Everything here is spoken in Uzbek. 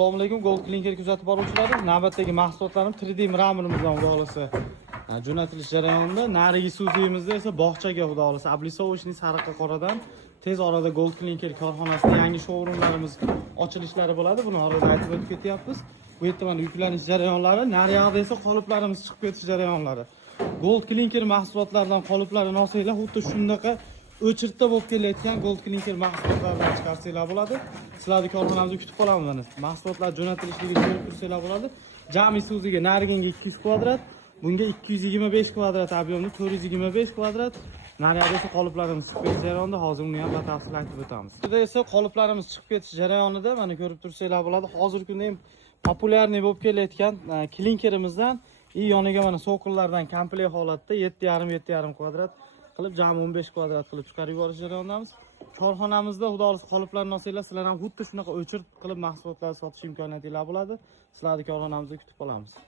Assalomu alaykum, Gold Clinker kuzatib boruvchilar. Navbatdagi mahsulotlarim 3D mramorimizdan xudo xolisa jo'natilish jarayonida. Narigi suzuyimizda esa bog'chaga xudo xolisa Ablisovishning sariqqa qoradan tez orada Gold Clinker korxonasida yangi showroomlarimiz ochilishlari bo'ladi. Buni orada aytib o'tib ketyapmiz. Bu yerda mana yuklanish jarayonlari, naryoqda esa qoliplarimiz chiqib ketish jarayonlari. Gold Clinker mahsulotlaridan qoliplarini olsanglar, xuddi shunaqa o'chirtda bo'lib kelayotgan Gold Clinker mahsulotlardan chiqarsanglar bo'ladi. Sizlarni korxonamizda kutib qolamiz mana. Mahsulotlar jo'natilishligini ko'rib tursanglar bo'ladi. Jami so'ziga nariginga 200 kvadrat, bunga 225 kvadrat ob'yomli 425 kvadrat. Naryoqda esa qoliplarimiz chiqib ketish jarayonida, hozir uni ham batafsil aytib o'tamiz. Burada esa qoliplarimiz chiqib ketish jarayonida mana ko'rib tursanglar bo'ladi. Hozirgi kunda ham populyarniy bo'lib kelayotgan klinkerimizdan yoniga mana sokollardan komplekt holatda 7,5 kvadrat qilib jami 15 kvadrat qilib chiqarib yuborish jarayonidamiz. Korxonamizda xudo xolisa qoliplarni olsanglar, sizlar ham xuddi shunaqa o'chirt qilib mahsulotlar sotish imkoniyatinglar bo'ladi. Sizlarni korxonamizda kutib qolamiz.